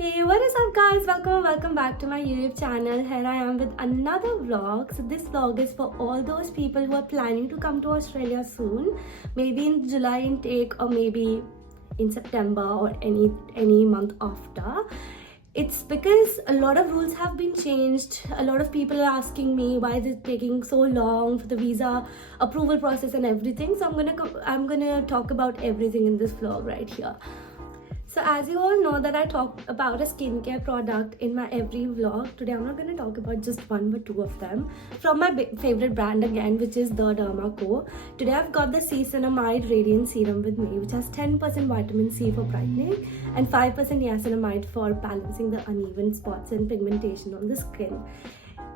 Hey, what is up guys? Welcome back to my YouTube channel. Here I am with another vlog. So this vlog is for all those people who are planning to come to Australia soon, maybe in July intake or maybe in September or any month after. It's because a lot of rules have been changed. A lot of people are asking me why is it taking so long for the visa approval process and everything. So I'm gonna talk about everything in this vlog right here. So as you all know that I talk about a skincare product in my every vlog. Today I'm not going to talk about just one but two of them. From my favorite brand again, which is The Derma Co. Today I've got the Niacinamide Radiant Serum with me, which has 10% vitamin C for brightening and 5% niacinamide for balancing the uneven spots and pigmentation on the skin.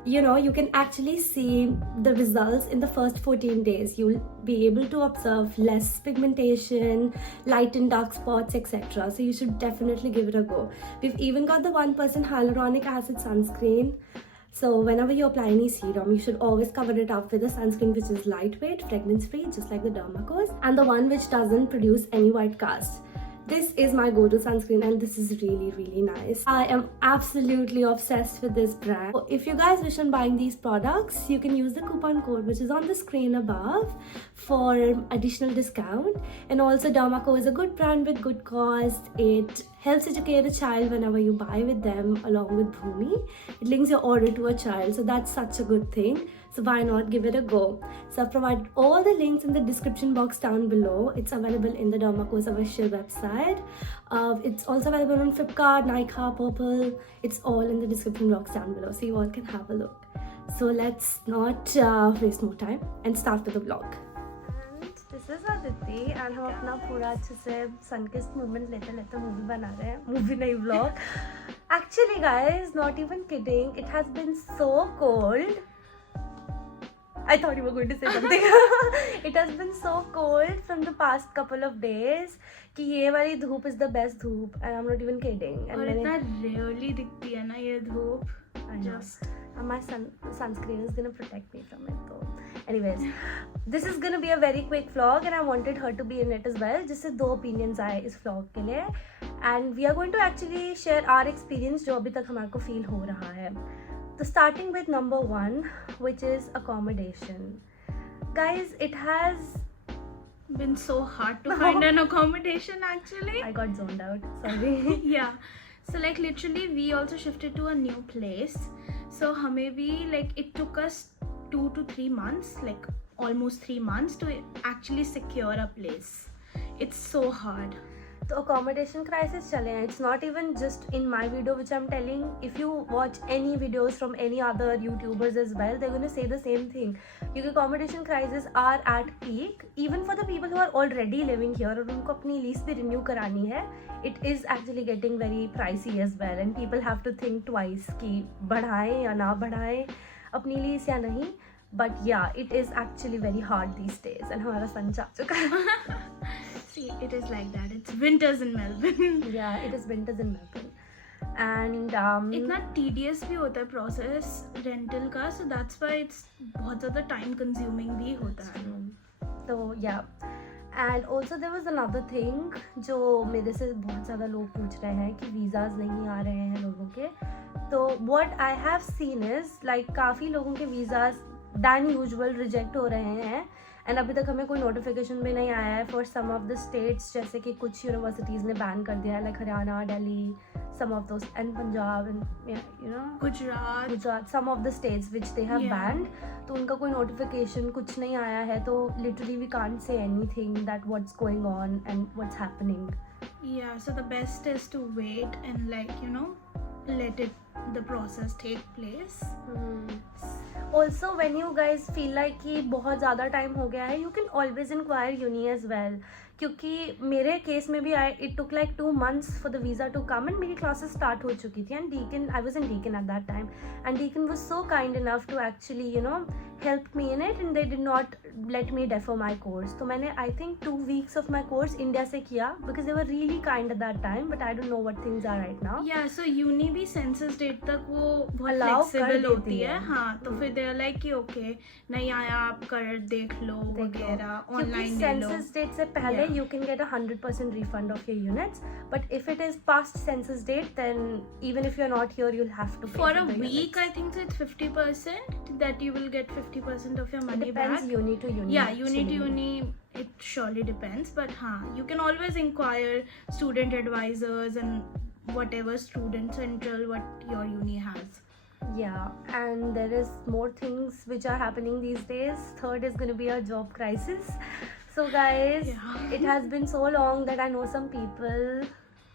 You know, you can actually see the results in the first 14 days. You'll be able to observe less pigmentation, lighten dark spots, etc. So you should definitely give it a go. We've even got the 1% hyaluronic acid sunscreen. So whenever you apply any serum, you should always cover it up with a sunscreen which is lightweight, fragrance-free, just like the Derma Co's, and the one which doesn't produce any white cast. This is my go-to sunscreen and this is really nice. I am absolutely obsessed with this brand. If you guys wish on buying these products, you can use the coupon code which is on the screen above for additional discount. And also Derma Co is a good brand with good cost. It helps educate a child whenever you buy with them along with Bhumi. It links your order to a child, so that's such a good thing. So why not give it a go? So I've provided all the links in the description box down below. It's available in the Derma Co's official website. It's also available on Flipkart, Nykaa, Purple. It's all in the description box down below, so you all can have a look. So let's not waste more time and start with the vlog. And this is Aditi and हम अपना पूरा अच्छे से sun-kissed moment लेते movie बना रहे हैं. Movie नहीं vlog. Actually guys, not even kidding, it has been so cold. I thought you were going to say something. It has been so cold from the past couple of days कि ये वाली धूप is the best धूप, and I'm not even kidding. और इतना rarely दिखती है ना ये धूप. And my sunscreen is gonna protect me from it though. Anyways, this is gonna be a very quick vlog and I wanted her to be in it as well. जिससे दो opinions आए इस vlog के लिए. And we are going to actually share our experience जो अभी तक हमारे को feel हो रहा है. So starting with number one, which is accommodation. Guys, it has been so hard to find an accommodation actually. I got zoned out, sorry. Yeah. So like literally we also shifted to a new place. So हमें भी like it took us 2 to 3 months, like almost 3 months to actually secure a place. It's so hard. The accommodation crisis chale hain. It's not even just in my video which I'm telling. If you watch any videos from any other YouTubers as well, they're going to say the same thing. Because accommodation crises are at peak. Even for the people who are already living here और उनको अपनी lease भी renew करानी है, it is actually getting very pricey as well. And people have to think twice कि बढ़ाएं या ना बढ़ाएं अपनी lease या नहीं. But yeah, it is actually very hard these days. And हमारा sun जा चुका है. See, it is like that. It's winters in Melbourne. Yeah, it is winters in Melbourne. And इतना tedious भी होता है process rental का, so that's why it's बहुत ज़्यादा time consuming भी होता है. So yeah, and also there was another thing जो मेरे से बहुत ज़्यादा लोग पूछ रहे हैं कि visas नहीं आ रहे हैं लोगों के. तो what I have seen is like काफ़ी लोगों के visas than usual reject हो रहे हैं. एंड अभी तक हमें कोई नोटिफिकेशन भी नहीं आया है for some of the states, जैसे कि कुछ यूनिवर्सिटीज़ ने बैन कर दिया है like Haryana, Delhi, some of those and Punjab and you know Gujarat, some of the states which they have banned. तो उनका कोई नोटिफिकेशन कुछ नहीं आया है. तो literally we can't say anything that what's going on and what's happening. Yeah, so the best is to wait and like let the process take place. Also, when you guys feel like कि बहुत ज़्यादा time हो गया है, you can always inquire uni as well. क्योंकि मेरे case में भी it took like 2 months for the visa to come and मेरी classes start हो चुकी थी. And Deakin, I was in Deakin at that time, and Deakin was so kind enough to actually help me in it, and they did not let me defer my course. तो मैंने I think 2 weeks of my course India से किया because they were really kind at that time, but I don't know what things are right now. Yeah, so uni भी census date तक वो बहुत Allow कर flexible देती होती है। है. हाँ, तो फिर दे आर लाइक कि ओके नहीं आया आप कर देख लो वगैरह, क्योंकि ऑनलाइन ले लो. census date से पहले Yeah. you can get 100% refund of your units, but if it is past census date, then even if you're not here, you'll have to pay For a the week, units. I think so it's 50% that you will get 50% of your It money depends back. uni to uni. Yeah, uni to actually. uni, it surely depends. But you can always inquire student advisors and whatever student central what your uni has. Yeah, and there is more things which are happening these days. Third is going to be a job crisis. So guys, Yeah. it has been so long that I know some people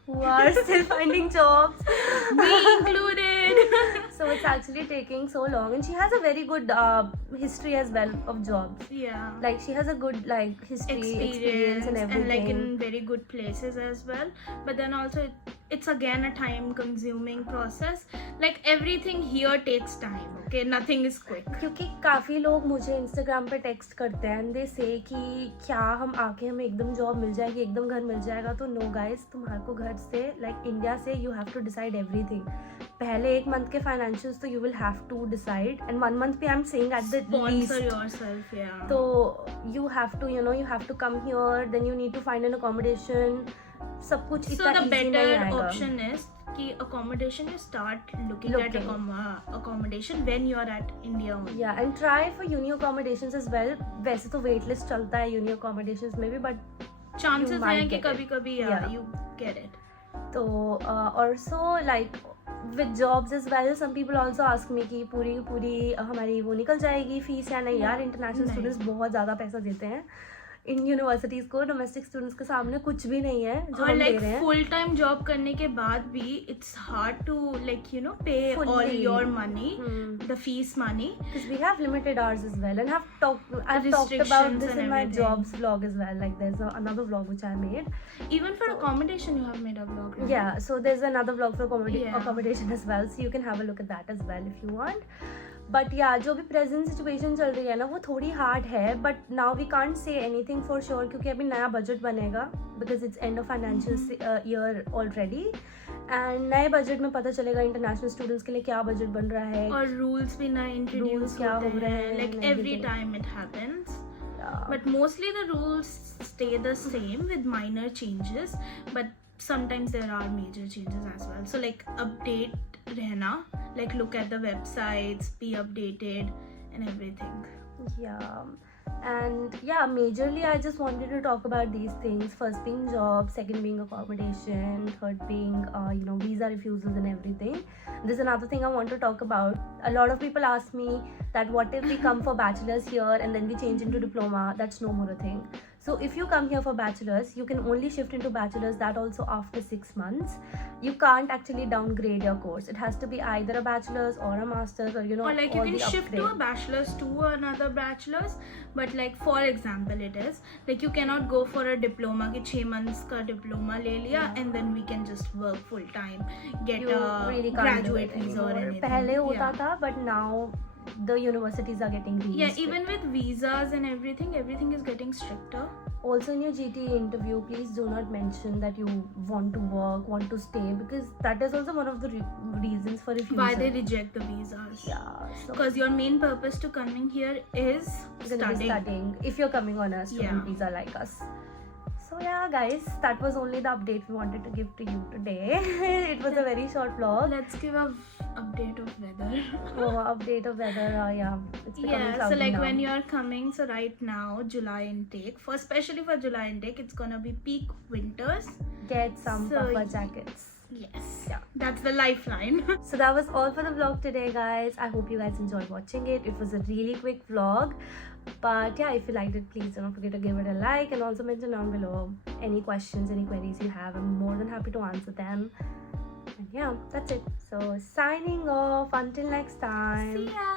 who are still finding jobs. Me included. So it's actually taking so long, and she has a very good history as well of jobs. Yeah. Like she has a good like history, experience and everything. like in very good places as well. But then also it's again a time consuming process. Like everything here takes time. Okay, nothing is quick. क्योंकि काफ़ी लोग मुझे Instagram पे text करते हैं and they से कि क्या हम आके हमें एकदम जॉब मिल जाएगी, एकदम घर मिल जाएगा. तो नो गाइस, तुम्हारे को घर से लाइक इंडिया से you have to decide everything. पहले एक मंथ के फाइनेंशियल्स तो you will have to decide, and 1 month पे I am saying at the Sponsor least. yourself, yeah. तो you have to you have to come here, then you need to find an accommodation. सब कुछ So इतना the easy नहीं better आएगा. option is कि accommodation, you start looking at accommodation when you are at India only. Yeah, and try for uni accommodations as well. वैसे तो wait list चलता है uni accommodations में भी, but Chances You might हैं कि get it. कभी-कभी Yeah. you get it. तो also like with jobs as well, some people also ask me कि पूरी हमारी वो निकल जाएगी फीस या नहीं. यार इंटरनेशनल नहीं. स्टूडेंट्स बहुत ज़्यादा पैसा देते हैं इन यूनिवर्सिटीज़ को. डोमेस्टिक स्टूडेंट्स के सामने कुछ भी नहीं है जो और हम दे like रहे हैं. full time job करने के बाद भी it's hard to like pay all Fully. your money, Hmm. the fees money. Because we have limited hours as well, and I've talked about Restrictions this and in my everything. jobs vlog as well. Like there's another vlog which I made. Even for accommodation you have made a vlog, right? Yeah, so there's another vlog for Yeah. accommodation as well, so you can have a look at that as well if you want. But yeah, जो भी present situation चल रही है ना वो थोड़ी hard है, but now we can't say anything for sure क्योंकि अभी नया budget बनेगा because it's end of financial year already, and नए budget में पता चलेगा international students के लिए क्या budget बन रहा है. और rules भी नए Rules introduce क्या होते हो रहे हैं, हैं, like and every everything. time it happens. Yeah. But mostly the rules stay the same with minor changes, but sometimes there are major changes as well. So like update रहना, like look at the websites, be updated and everything. Yeah, and yeah, majorly I just wanted to talk about these things. First being job, second being accommodation, third being visa refusals and everything. There's another thing I want to talk about. A lot of people ask me that what if we come for bachelor's here and then we change into diploma? That's no more a thing. So if you come here for bachelor's, you can only shift into bachelor's, that also after 6 months. You can't actually downgrade your course. It has to be either a bachelor's or a master's, or Or like you all can the shift to a upgrade. bachelor's to another bachelor's, but like for example it is like you cannot go for a diploma कि 6 months का diploma ले लिया Yeah. and then we can just work full time, get You a really can't do graduate it visa or anymore. anything. पहले होता Yeah. था, but now the universities are getting really Yeah, strict. even with visas and everything is getting stricter. Also in your GT interview, please do not mention that you want to work, want to stay, because that is also one of the reasons for refusal. Why they reject the visas? Yeah, so Because your main purpose to coming here is you're gonna be studying if you're coming on a student Yeah. visa like us. So yeah, guys, that was only the update we wanted to give to you today. It was a very short vlog. Let's give a update of weather. Update of weather. Yeah, it's becoming Yeah, so cloudy like now. when you're coming, so right now July intake, for especially for July intake, it's gonna be peak winters. Get some So, puffer jackets. Yes, Yeah. that's the lifeline. So that was all for the vlog today, guys. I hope you guys enjoyed watching it. It was a really quick vlog, but yeah, if you liked it, please don't forget to give it a like, and also mention down below any questions, any queries you have. I'm more than happy to answer them. And yeah, that's it. So signing off until next time. See ya.